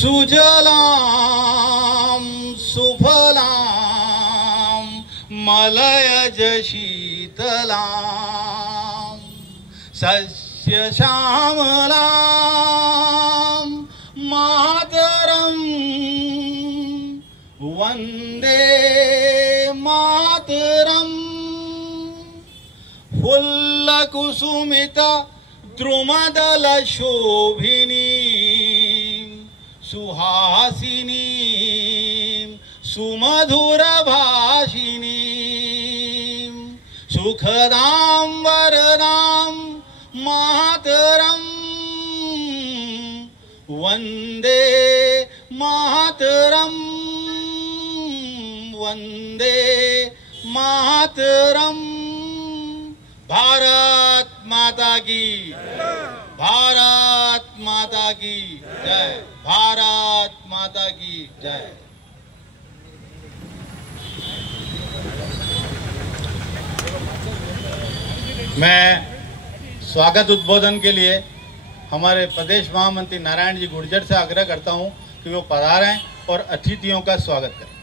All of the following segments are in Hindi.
सुजलां सुफलां मलयज शीतलां सस्यश्यामलां मातरं वन्दे मातरम्। फुल्लकुसुमिता द्रुमदलशोभिनीं सुहासिनीं सुमधुरभाषिणीं सुखदां वरदां मातरं वन्दे मातरं वन्दे मातरम्। भारत माता की, भारत माता की जय, भारत माता की जय। मैं स्वागत उद्बोधन के लिए हमारे प्रदेश महामंत्री नारायण जी गुर्जर से आग्रह करता हूं कि वो पधारें और अतिथियों का स्वागत करें।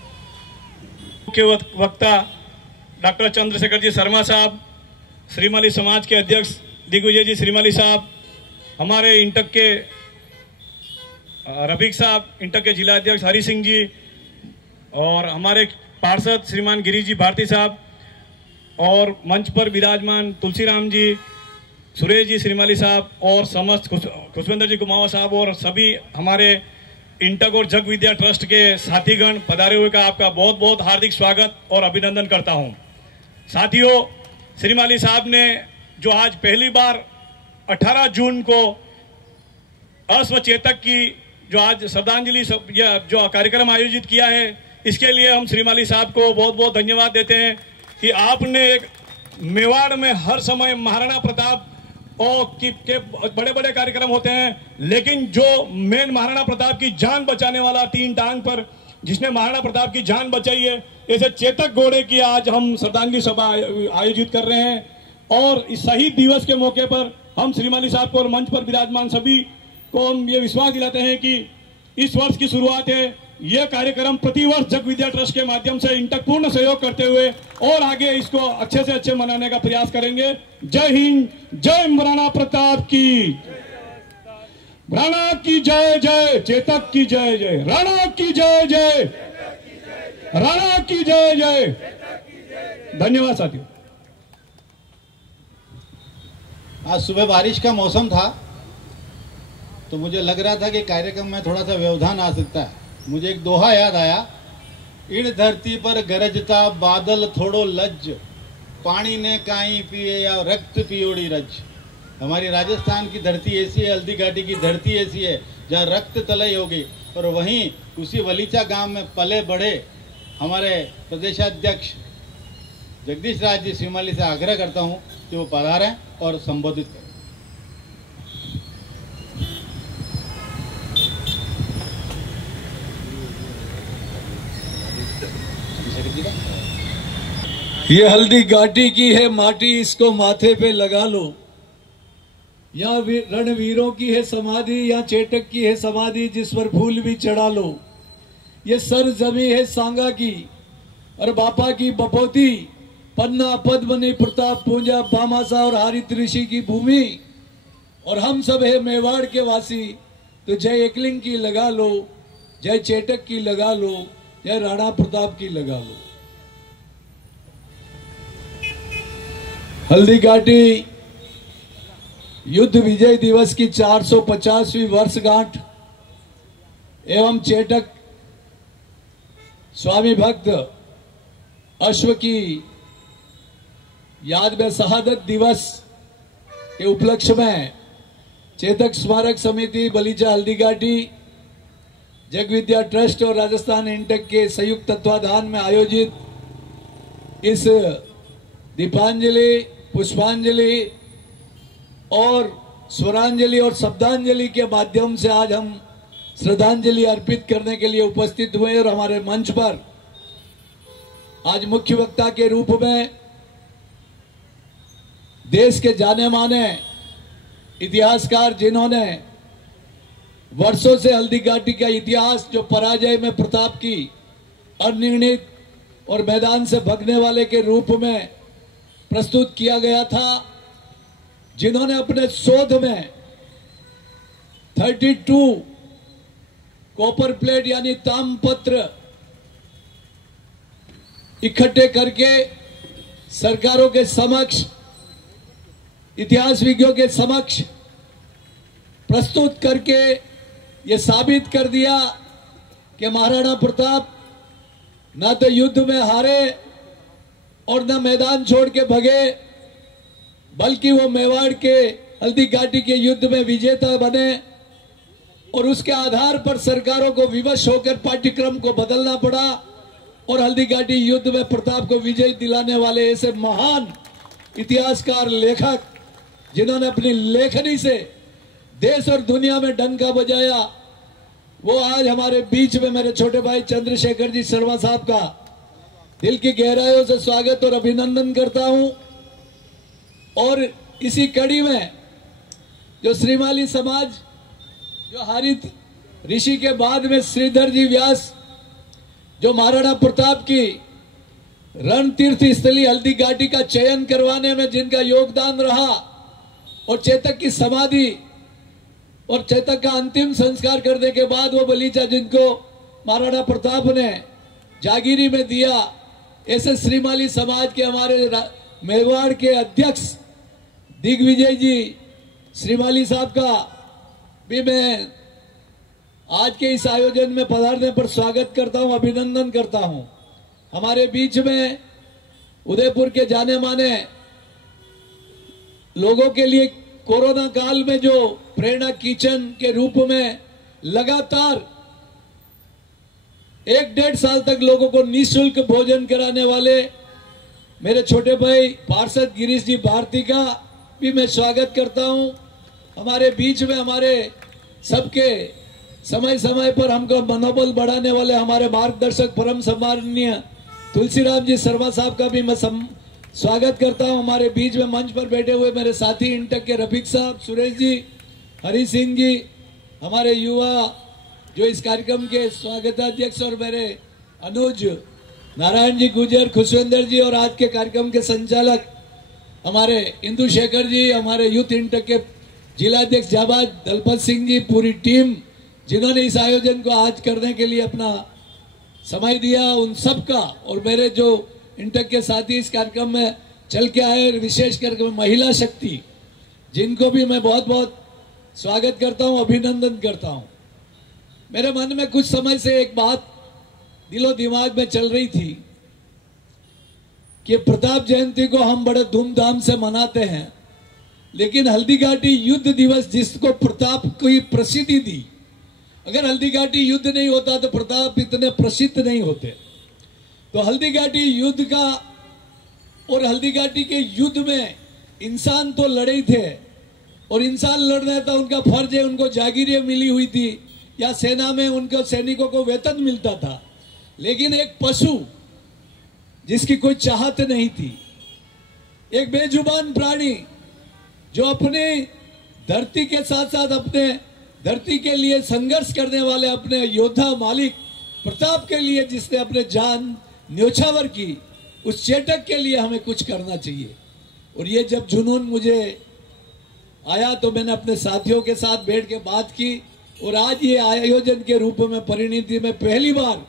मुख्य वक्ता डॉक्टर चंद्रशेखर जी शर्मा साहब, श्रीमाली समाज के अध्यक्ष दिग्विजय जी श्रीमाली साहब, हमारे इंटक के रफीक साहब, इंटक के जिला अध्यक्ष हरि सिंह जी, और हमारे पार्षद श्रीमान गिरीश जी भारती साहब, और मंच पर विराजमान तुलसीराम जी, सुरेश जी श्रीमाली साहब, और समस्त खुशविंदर जी कुमावा साहब, और सभी हमारे इंटक और जग विद्या ट्रस्ट के साथीगण पधारे हुए का आपका बहुत बहुत हार्दिक स्वागत और अभिनंदन करता हूं। साथियों, श्रीमाली साहब ने जो आज पहली बार 18 जून को अस्व चेतक की जो आज श्रद्धांजलि जो कार्यक्रम आयोजित किया है, इसके लिए हम श्रीमाली साहब को बहुत बहुत धन्यवाद देते हैं कि आपने एक मेवाड़ में हर समय महाराणा प्रताप और के बड़े बड़े कार्यक्रम होते हैं, लेकिन जो मेन महाराणा प्रताप की जान बचाने वाला 3 टांग पर जिसने महाराणा प्रताप की जान बचाई है, ऐसे चेतक घोड़े की आज हम श्रद्धांजलि सभा आयोजित कर रहे हैं। और इस शहीद दिवस के मौके पर हम श्रीमाली साहब को और मंच पर विराजमान सभी को हम ये विश्वास दिलाते हैं कि इस वर्ष की शुरुआत है, यह कार्यक्रम प्रतिवर्ष जग विद्या ट्रस्ट के माध्यम से इंटक पूर्ण सहयोग करते हुए और आगे इसको अच्छे से अच्छे मनाने का प्रयास करेंगे। जय हिंद, जय महाराणा प्रताप की, राणा की जय जय, चेतक की जय जय, राणा की जय जय, राणा की जय जय। धन्यवाद साथियों। आज सुबह बारिश का मौसम था तो मुझे लग रहा था कि कार्यक्रम में थोड़ा सा व्यवधान आ सकता है। मुझे एक दोहा याद आया, इन धरती पर गरजता बादल थोड़ो लज्ज, पानी ने काई पिए या रक्त पियोड़ी रज। हमारी राजस्थान की धरती ऐसी है, हल्दी घाटी की धरती ऐसी है जहाँ रक्त तलई होगी, और वहीं उसी वलीचा गांव में पले बढ़े हमारे प्रदेशाध्यक्ष जगदीश राज जी श्रीमाली से आग्रह करता हूं कि वो पधारें और संबोधित करें। ये हल्दी घाटी की है माटी, इसको माथे पे लगा लो। यहाँ रणवीरों की है समाधि, यहाँ चेटक की है समाधि, जिस पर फूल भी चढ़ा लो। ये सर जमी है सांगा की और बापा की बपोती, पन्ना पद्मनी प्रताप पूंजा भामासा और हारित ऋषि की भूमि, और हम सब है मेवाड़ के वासी। तो जय एकलिंग की लगा लो, जय चेटक की लगा लो, जय राणा प्रताप की लगा लो। हल्दी घाटी युद्ध विजय दिवस की 450वीं वर्षगांठ एवं चेटक स्वामी भक्त अश्व की याद में शहादत दिवस के उपलक्ष्य में चेतक स्मारक समिति बलीचा हल्दी घाटी, जग विद्या ट्रस्ट और राजस्थान इंटक के संयुक्त तत्वाधान में आयोजित इस दीपांजलि, पुष्पांजलि और स्वरांजलि और शब्दांजलि के माध्यम से आज हम श्रद्धांजलि अर्पित करने के लिए उपस्थित हुए। और हमारे मंच पर आज मुख्य वक्ता के रूप में देश के जाने माने इतिहासकार, जिन्होंने वर्षों से हल्दी घाटी का इतिहास जो पराजय में प्रताप की अनिर्णित और मैदान से भगने वाले के रूप में प्रस्तुत किया गया था, जिन्होंने अपने शोध में 32 कॉपर प्लेट यानी तामपत्र इकट्ठे करके सरकारों के समक्ष, इतिहासविदों के समक्ष प्रस्तुत करके ये साबित कर दिया कि महाराणा प्रताप ना तो युद्ध में हारे और न मैदान छोड़ के भगे, बल्कि वो मेवाड़ के हल्दी घाटी के युद्ध में विजेता बने और उसके आधार पर सरकारों को विवश होकर पाठ्यक्रम को बदलना पड़ा और हल्दी घाटी युद्ध में प्रताप को विजय दिलाने वाले ऐसे महान इतिहासकार, लेखक, जिन्होंने अपनी लेखनी से देश और दुनिया में डंका बजाया, वो आज हमारे बीच में मेरे छोटे भाई चंद्रशेखर जी शर्मा साहब का दिल की गहराइयों से स्वागत और अभिनंदन करता हूं। और इसी कड़ी में जो श्रीमाली समाज, जो हरित ऋषि के बाद में श्रीधर जी व्यास, जो महाराणा प्रताप की रण तीर्थ स्थली हल्दी घाटी का चयन करवाने में जिनका योगदान रहा और चेतक की समाधि और चेतक का अंतिम संस्कार करने के बाद वो बलीचा जिनको महाराणा प्रताप ने जागीरी में दिया, ऐसे श्रीमाली समाज के हमारे मेवाड़ के अध्यक्ष दिग्विजय जी श्रीमाली साहब का भी मैं आज के इस आयोजन में पधारने पर स्वागत करता हूं, अभिनंदन करता हूं। हमारे बीच में उदयपुर के जाने माने लोगों के लिए कोरोना काल में जो प्रेरणा किचन के रूप में लगातार 1-1.5 साल तक लोगों को निःशुल्क भोजन कराने वाले मेरे छोटे भाई पार्षद गिरीश जी भारती का भी मैं स्वागत करता हूं। हमारे बीच में हमारे सबके समय समय पर हमको मनोबल बढ़ाने वाले हमारे मार्गदर्शक परम सम्माननीय तुलसीराम जी शर्मा साहब का भी मैं स्वागत करता हूं। हमारे बीच में मंच पर बैठे हुए मेरे साथी इंटक के रफीक साहब, सुरेश जी, हरि सिंह जी, हमारे युवा जो इस कार्यक्रम के स्वागताध्यक्ष, और मेरे अनुज नारायण जी गुजर, खुशविंदर जी, और आज के कार्यक्रम के संचालक हमारे इंदु शेखर जी, हमारे यूथ इंटक के जिलाध्यक्ष जाबाज दलपत सिंह जी, पूरी टीम जिन्होंने इस आयोजन को आज करने के लिए अपना समय दिया, उन सबका, और मेरे जो इंटक के साथी इस कार्यक्रम में चल के आए, विशेष करके महिला शक्ति, जिनको भी मैं बहुत बहुत स्वागत करता हूं, अभिनंदन करता हूं। मेरे मन में कुछ समय से एक बात दिलो दिमाग में चल रही थी कि प्रताप जयंती को हम बड़े धूमधाम से मनाते हैं, लेकिन हल्दी घाटी युद्ध दिवस जिसको प्रताप की प्रसिद्धि दी, अगर हल्दी घाटी युद्ध नहीं होता तो प्रताप इतने प्रसिद्ध नहीं होते। तो हल्दी घाटी युद्ध का, और हल्दी घाटी के युद्ध में इंसान तो लड़े ही थे, और इंसान लड़ रहे था, उनका फर्ज है, उनको जागीरें मिली हुई थी या सेना में उनको सैनिकों को वेतन मिलता था, लेकिन एक पशु जिसकी कोई चाहत नहीं थी, एक बेजुबान प्राणी जो अपने धरती के साथ साथ अपने धरती के लिए संघर्ष करने वाले अपने योद्धा मालिक प्रताप के लिए जिसने अपने जान न्योछावर की, उस चेटक के लिए हमें कुछ करना चाहिए। और ये जब जुनून मुझे आया तो मैंने अपने साथियों के साथ बैठ के बात की, और आज ये आयोजन के रूप में परिणति में पहली बार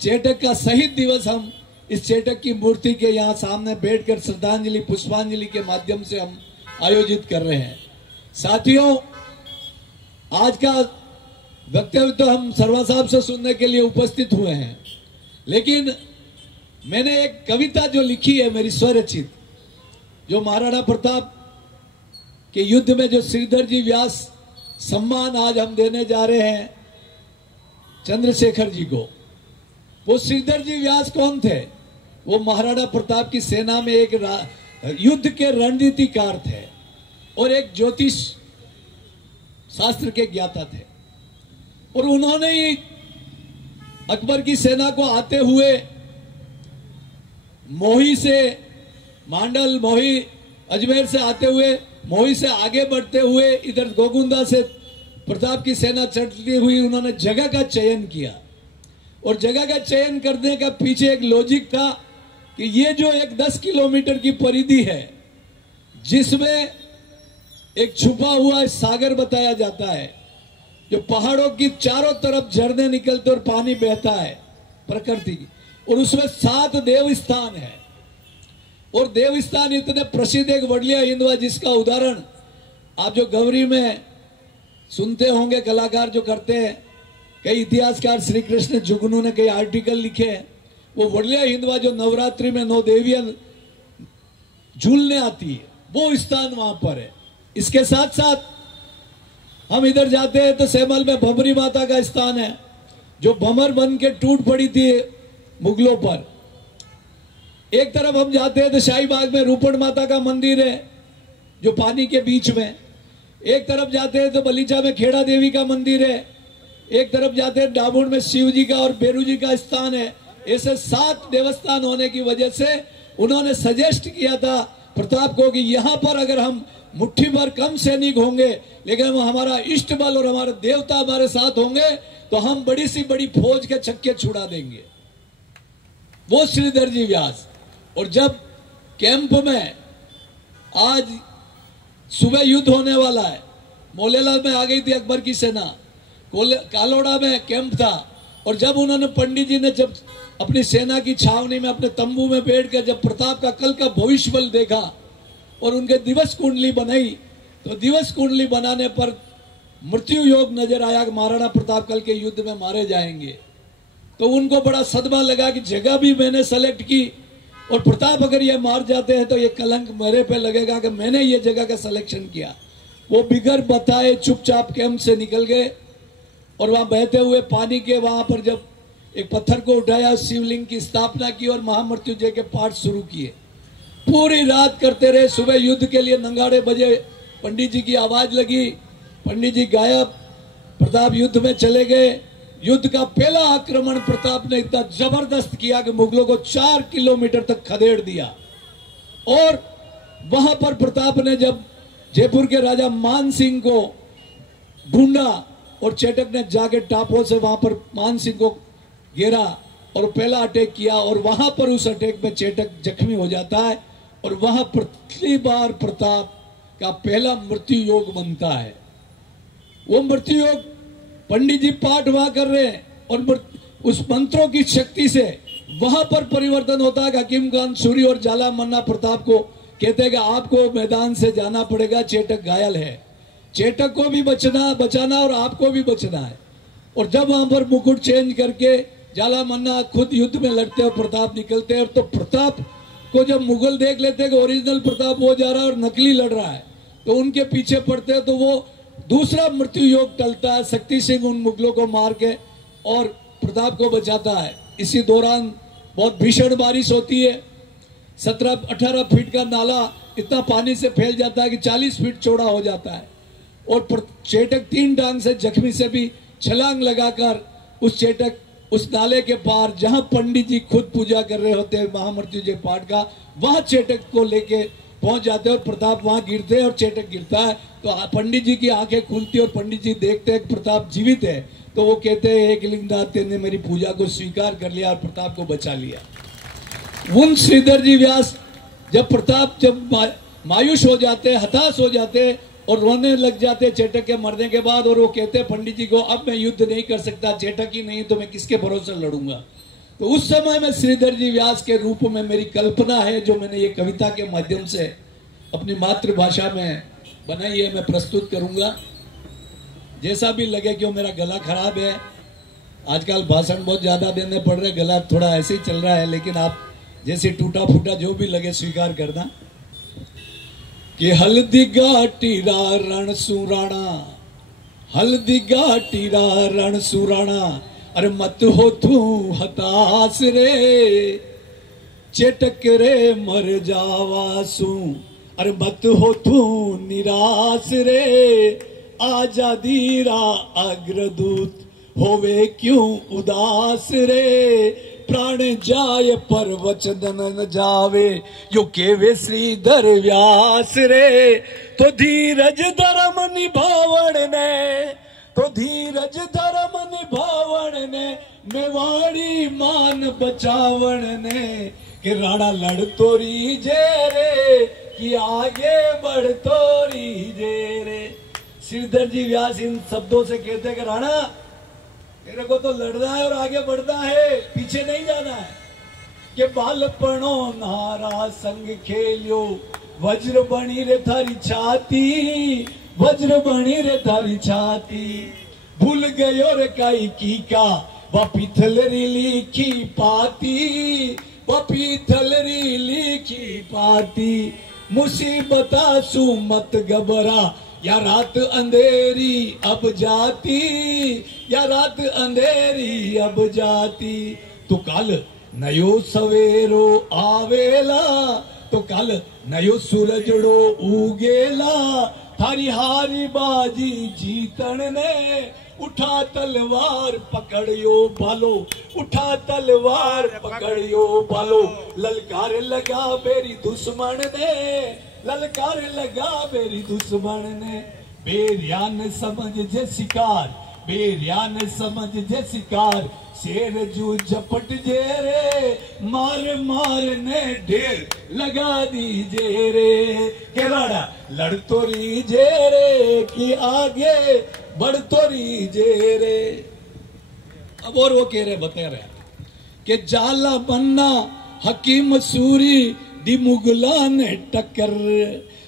चेटक का शहीद दिवस हम इस चेटक की मूर्ति के यहाँ सामने बैठकर श्रद्धांजलि पुष्पांजलि के माध्यम से हम आयोजित कर रहे हैं। साथियों, आज का वक्तव्य तो हम शर्मा साहब से सुनने के लिए उपस्थित हुए हैं, लेकिन मैंने एक कविता जो लिखी है मेरी स्वरचित, जो महाराणा प्रताप के युद्ध में जो श्रीधर जी व्यास सम्मान आज हम देने जा रहे हैं चंद्रशेखर जी को, वो श्रीधर जी व्यास कौन थे? वो महाराणा प्रताप की सेना में एक युद्ध के रणनीतिकार थे और एक ज्योतिष शास्त्र के ज्ञाता थे, और उन्होंने ही अकबर की सेना को आते हुए मोही से मांडल, मोही अजमेर से आते हुए मोही से आगे बढ़ते हुए इधर गोगुंदा से प्रताप की सेना चढ़ती हुई उन्होंने जगह का चयन किया, और जगह का चयन करने का पीछे एक लॉजिक था कि ये जो एक 10 किलोमीटर की परिधि है जिसमें एक छुपा हुआ सागर बताया जाता है, जो पहाड़ों की चारों तरफ झरने निकलते और पानी बहता है प्रकृति की, और उसमें 7 देवस्थान है। और देवस्थान इतने प्रसिद्ध, एक वडलिया हिंदवा जिसका उदाहरण आप जो गौरी में सुनते होंगे, कलाकार जो करते हैं, कई इतिहासकार श्री कृष्ण जुगनू ने कई आर्टिकल लिखे हैं, वो वडलिया हिंदवा जो नवरात्रि में 9 देवियां झूलने आती है, वो स्थान वहां पर है। इसके साथ साथ हम इधर जाते हैं तो सेमल में भमरी माता का स्थान है, जो भमर बन के टूट पड़ी थी मुगलों पर। एक तरफ हम जाते हैं तो शाहीबाग में रूपण माता का मंदिर है जो पानी के बीच में। एक तरफ जाते हैं तो बलीचा में खेड़ा देवी का मंदिर है। एक तरफ जाते हैं डाबुर में शिव जी का और बेरू जी का स्थान है। ऐसे 7 देवस्थान होने की वजह से उन्होंने सजेस्ट किया था प्रताप को कि यहां पर अगर हम मुट्ठी भर कम सैनिक होंगे लेकिन हमारा इष्ट बल और हमारे देवता हमारे साथ होंगे तो हम बड़ी सी बड़ी फौज के छक्के छुड़ा देंगे। वो श्रीधर जी व्यास। और जब कैंप में आज सुबह युद्ध होने वाला है, मोलेला में आ गई थी अकबर की सेना, कालोड़ा में कैंप था, और जब उन्होंने पंडित जी ने जब अपनी सेना की छावनी में अपने तंबू में बैठकर जब प्रताप का कल का भविष्य बल देखा और उनके दिवस कुंडली बनाई, तो दिवस कुंडली बनाने पर मृत्यु योग नजर आया कि महाराणा प्रताप कल के युद्ध में मारे जाएंगे। तो उनको बड़ा सदमा लगा कि जगह भी मैंने सेलेक्ट की, और प्रताप अगर ये मार जाते हैं तो ये कलंक मेरे पे लगेगा कि मैंने ये जगह का सिलेक्शन किया। वो बिगर बताए चुपचाप कैंप से निकल गए और वहां बहते हुए पानी के वहां पर जब एक पत्थर को उठाया, शिवलिंग की स्थापना की और महामृत्युंजय के पाठ शुरू किए। पूरी रात करते रहे। सुबह युद्ध के लिए नंगाड़े बजे, पंडित जी की आवाज लगी, पंडित जी गायब, प्रताप युद्ध में चले गए। युद्ध का पहला आक्रमण प्रताप ने इतना जबरदस्त किया कि मुगलों को 4 किलोमीटर तक खदेड़ दिया। और वहां पर प्रताप ने जब जयपुर के राजा मान सिंह को ढूंढा और चेटक ने जाके टापों से वहां पर मान सिंह को घेरा और पहला अटैक किया, और वहां पर उस अटैक में चेटक जख्मी हो जाता है और वहां पहली बार प्रताप का पहला मृत्यु योग बनता है। वो मृत्यु योग पंडित जी पाठ वहां कर रहे हैं और उस मंत्रों की शक्ति से वहां पर परिवर्तन होता है। हकीम खान सूरी और जाला मन्ना प्रताप को कहते हैं कि आपको मैदान से जाना पड़ेगा, चेटक घायल है, चेटक को भी बचाना और आपको भी बचना है। और जब वहां पर मुकुट चेंज करके जाला मन्ना खुद युद्ध में लड़ते और प्रताप निकलते हैं, तो प्रताप को जब मुगल देख लेते हैं कि ओरिजिनल प्रताप वो जा रहा है और नकली लड़ रहा है, तो उनके पीछे पड़ते हैं, तो वो दूसरा मृत्यु योग टलता है। शक्ति सिंह उन मुगलों को मार के और प्रताप को बचाता है। इसी दौरान बहुत भीषण बारिश होती है। 17-18 फीट का नाला इतना पानी से फैल जाता है कि 40 फीट चौड़ा हो जाता है। और चेटक 3 टांग से जख्मी से भी छलांग लगाकर उस चेटक उस नाले के पार जहां पंडित जी खुद पूजा कर रहे होते हैं महामृत्युंजय पाठ का, वहां चेटक को लेके पहुंच जाते हैं और प्रताप वहां गिरते हैं और चेटक गिरता है। तो पंडित जी की आंखें खुलती और पंडित जी देखते हैं प्रताप जीवित है, तो वो कहते हैं एक लिंगनाथ तेने मेरी पूजा को स्वीकार कर लिया और प्रताप को बचा लिया। उन श्रीधर जी व्यास जब प्रताप मायूस हो जाते, हताश हो जाते और रोने लग जाते चेटक के मरने के बाद, और वो कहते पंडित जी को अब मैं युद्ध नहीं कर सकता, चेटक ही नहीं तो मैं किसके भरोसे लड़ूंगा। तो उस समय में श्रीधर जी व्यास के रूप में मेरी कल्पना है जो मैंने ये कविता के माध्यम से अपनी मातृभाषा में बनाई है, मैं प्रस्तुत करूंगा। जैसा भी लगे कि वो मेरा गला खराब है, आजकल भाषण बहुत ज्यादा देने पड़ रहे, गला थोड़ा ऐसे ही चल रहा है, लेकिन आप जैसे टूटा फूटा जो भी लगे स्वीकार करना। कि हल्दी घाटीरा रण सुराणा, हल्दी घाटीरा रण सुराणा, अरे मत हो तू हताश रे, चेटक रे मर जावासू, अरे मत हो तू निराश रे, आजादी रा अग्रदूत होवे क्यों उदास रे, प्राण जाए पर वचन न जावे, यो केवे श्रीधर व्यास रे। तो धीरज धर्म निभावण ने धीरज धर्म निभावण ने मेवाड़ी मान बचावण ने कि राणा लड़ तोरी जे रे कि आगे बढ़ तोरी जे रे। श्रीधर जी व्यास इन शब्दों से कहते हैं कि राणा तेरे को तो लड़ना है और आगे बढ़ना है, पीछे नहीं जाना है। कि बालपणो नारा संग खेलियो वज्र बनी रे थारी छाती, वज्र बनी रे थारी छाती। भूल गयो रे काई की का वा पिथलरी लिखी पाती, वा पिथलरी लिखी पाती। मुसीबता सु मत घबरा या रात अंधेरी अब जाती, या रात अंधेरी अब जाती। तो कल नयो सवेरो आवेला, तो कल नयो सूरजड़ो उगेला। थारी हारी बाजी जीतन ने उठा तलवार पकड़ियो बालो, उठा तलवार पकड़ियो बालो। ललकार लगा मेरी दुश्मन ने, ललकार लगा मेरी दुश्मन ने। बेरियान समझ जे शिकार, बेरियान समझ जे शिकार। शेर जू झपट जे रे मार मार ने ढेर लगा दीजे रे। के राणा लड़ तो रीजे रे कि आगे बढ़ तो रीजे रे। अब और वो कह रहे बता रहे कि जाला बन्ना हकीम सूरी दी मुगला ने टक्कर।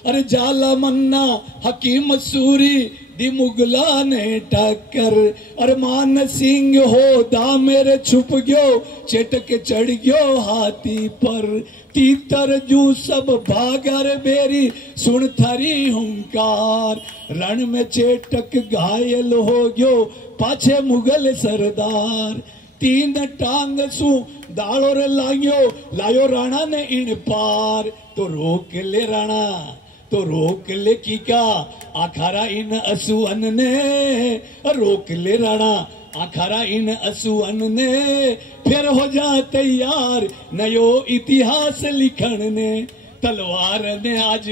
अरे जाला मन्ना हकीम सूरी दी मुगला ने टक्कर। अरे मान सिंह हो दा मेरे छुप गयो, चेटक चढ़ गयो हाथी पर। तीतर जू सब भागर मेरी सुन थारी हुंकार। रण में चेटक घायल हो गयो पाछे मुगल सरदार। तीन टांग सु दाड़ो रे लायो, लायो राणा ने इन पार। तो रोक ले राणा, तो रोक ले की का आखारा इन असुअन ने। रोक ले राणा आखारा इन असुअन ने। फिर हो जा तैयार नयो इतिहास लिखण ने। तलवार ने आज,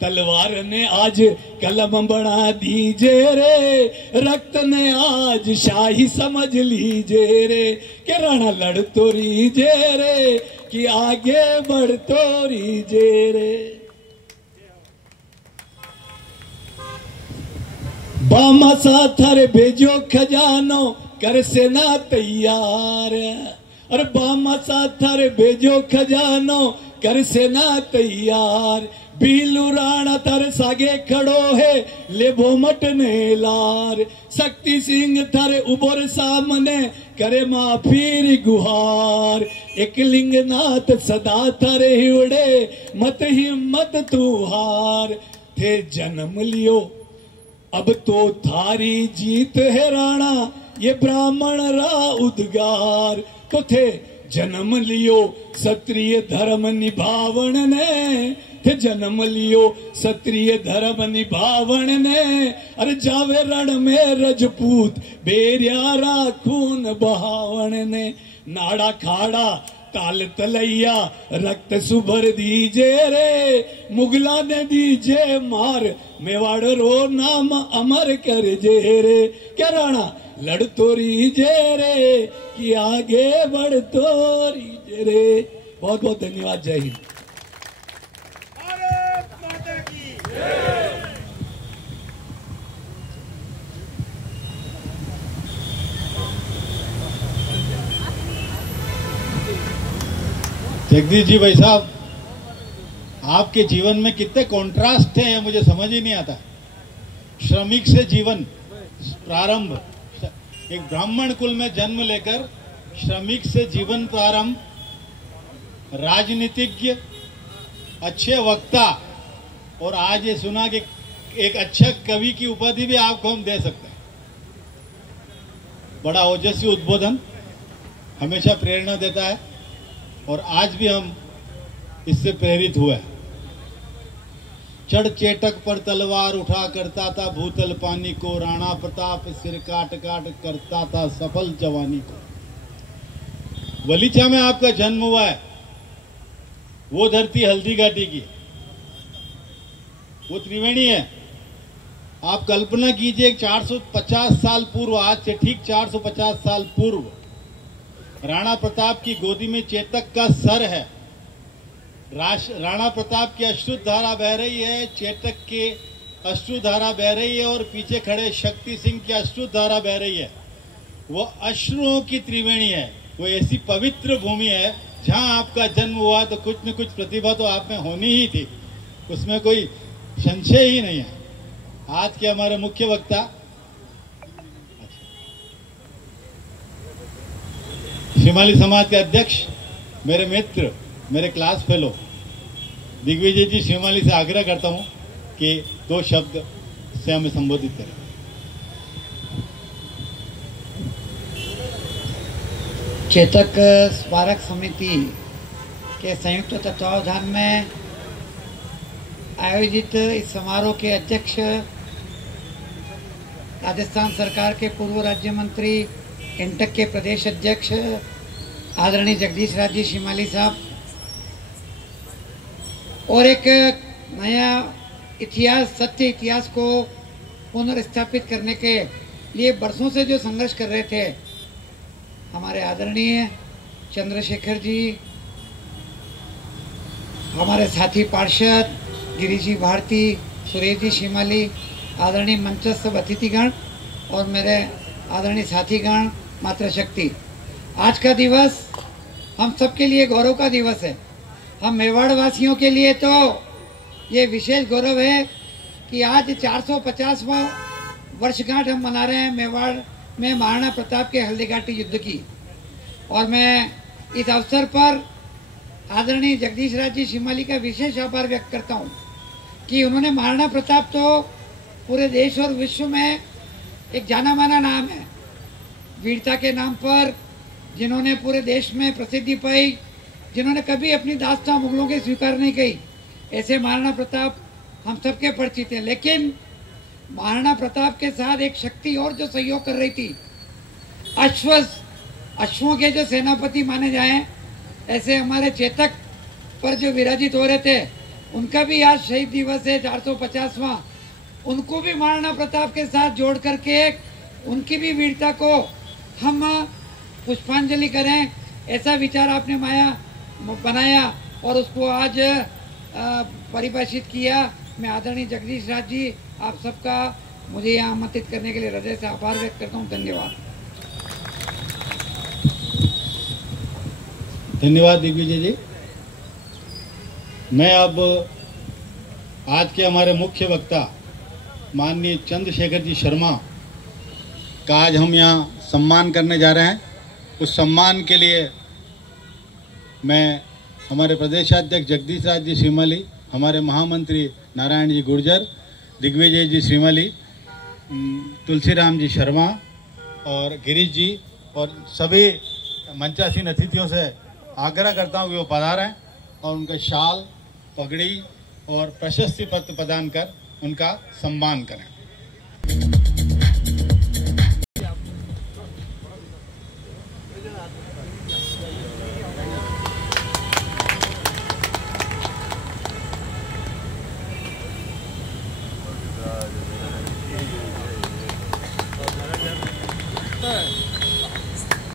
तलवार ने आज कलम बना दीजे रे। रक्त ने आज शाही समझ लीजे रे। के राणा लड़ तो रीजे रे कि आगे बढ़ तो रीजे रे। बामा साथर भेजो खजानो कर सेना तैयार। अरे बामा साथर भेजो खजानो कर सेना तैयार। बीलू राणा थारे सागे खड़ो है ले भोमट ने लार। शक्ति सिंह थारे उबर सामने करे माफी गुहार। एक लिंगनाथ सदा थारे हिवड़े मत हिम्मत तू हार। थे जन्म लियो अब तो थारी जीत है राणा, ये ब्राह्मण रा उद्गार। तो थे जन्म लियो क्षत्रिय धर्म निभावण ने, थे जन्म लियो क्षत्रिय धर्म निभावण ने। अरे जावे रण में रजपूत बेरियारा खून बहावण ने। नाड़ा खाड़ा ताल तलैया रक्त सुभर दीजे रे। मुगला ने दीजे मार मेवाड़ रो नाम अमर कर जे रे। क्या राणा लड़ तो रीजे रे कि आगे बढ़ तो रीजे रे। बहुत बहुत धन्यवाद। जय हिंद। जगदीश जी भाई साहब, आपके जीवन में कितने कॉन्ट्रास्ट थे मुझे समझ ही नहीं आता। श्रमिक से जीवन प्रारंभ, एक ब्राह्मण कुल में जन्म लेकर श्रमिक से जीवन प्रारंभ, राजनीतिज्ञ, अच्छे वक्ता, और आज ये सुना कि एक अच्छा कवि की उपाधि भी आपको हम दे सकते हैं। बड़ा ओजस्वी उद्बोधन, हमेशा प्रेरणा देता है और आज भी हम इससे प्रेरित हुए। चढ़ चेटक पर तलवार उठा करता था भूतल पानी को। राणा प्रताप सिर काट काट करता था सफल जवानी को। वलीचा में आपका जन्म हुआ है, वो धरती हल्दी घाटी की, वो त्रिवेणी है। आप कल्पना कीजिए 450 साल पूर्व, आज से ठीक 450 साल पूर्व राणा प्रताप की गोदी में चेतक का सर है। राणा प्रताप की अश्रुधारा बह रही है, चेतक के अश्रुधारा बह रही है और पीछे खड़े शक्ति सिंह की अश्रुधारा बह रही है। वो अश्रुओं की त्रिवेणी है। वो ऐसी पवित्र भूमि है जहां आपका जन्म हुआ तो कुछ न कुछ प्रतिभा तो आप में होनी ही थी, उसमें कोई संशय ही नहीं है। आज के हमारे मुख्य वक्ता शिमाली समाज के अध्यक्ष, मेरे मित्र, मेरे क्लास फेलो दिग्विजय जी शिमाली से आग्रह करता हूं कि 2 शब्द से हमें संबोधित करें। चेतक स्मारक समिति के संयुक्त तत्वावधान में आयोजित इस समारोह के अध्यक्ष राजस्थान सरकार के पूर्व राज्य मंत्री, इंटक के प्रदेश अध्यक्ष आदरणीय जगदीश राज जी शिमाली साहब, और एक नया इतिहास, सत्य इतिहास को पुनर्स्थापित करने के लिए बरसों से जो संघर्ष कर रहे थे हमारे आदरणीय चंद्रशेखर जी, हमारे साथी पार्षद गिरीश जी भारती, सुरेश जी शिमाली, आदरणीय मंचस्थ अतिथिगण और मेरे आदरणीय साथीगण मातृशक्ति। आज का दिवस हम सबके लिए गौरव का दिवस है। हम मेवाड़ वासियों के लिए तो ये विशेष गौरव है कि आज 450वां वर्षगांठ हम मना रहे हैं मेवाड़ में महाराणा प्रताप के हल्दीघाटी युद्ध की। और मैं इस अवसर पर आदरणीय जगदीश राज जी शिमाली का विशेष आभार व्यक्त करता हूं कि उन्होंने, महाराणा प्रताप तो पूरे देश और विश्व में एक जाना माना नाम है, वीरता के नाम पर जिन्होंने पूरे देश में प्रसिद्धि पाई, जिन्होंने कभी अपनी दास्तां मुगलों के स्वीकार नहीं की, ऐसे महाराणा प्रताप हम सबके परिचित हैं। लेकिन महाराणा प्रताप के साथ एक शक्ति और जो सहयोग कर रही थी, अश्वों के जो सेनापति माने जाएं, ऐसे हमारे चेतक पर जो विराजित हो रहे थे, उनका भी आज शहीद दिवस है 450वां। उनको भी महाराणा प्रताप के साथ जोड़ करके उनकी भी वीरता को हम पुष्पांजलि करें, ऐसा विचार आपने बनाया और उसको आज परिभाषित किया। मैं आदरणीय जगदीश राज जी, आप सबका मुझे यहाँ आमंत्रित करने के लिए हृदय से आभार व्यक्त करता हूँ। धन्यवाद। धन्यवाद दिग्विजय जी। मैं अब आज के हमारे मुख्य वक्ता माननीय चंद्रशेखर जी शर्मा का आज हम यहाँ सम्मान करने जा रहे हैं। उस सम्मान के लिए मैं हमारे प्रदेशाध्यक्ष जगदीश राज जी शिमाली, हमारे महामंत्री नारायण जी गुर्जर, दिग्विजय जी शिमाली, तुलसीराम जी शर्मा और गिरीश जी और सभी मंचासीन अतिथियों से आग्रह करता हूँ कि वो पधारें और उनका शाल, पगड़ी और प्रशस्ति पत्र प्रदान कर उनका सम्मान करें।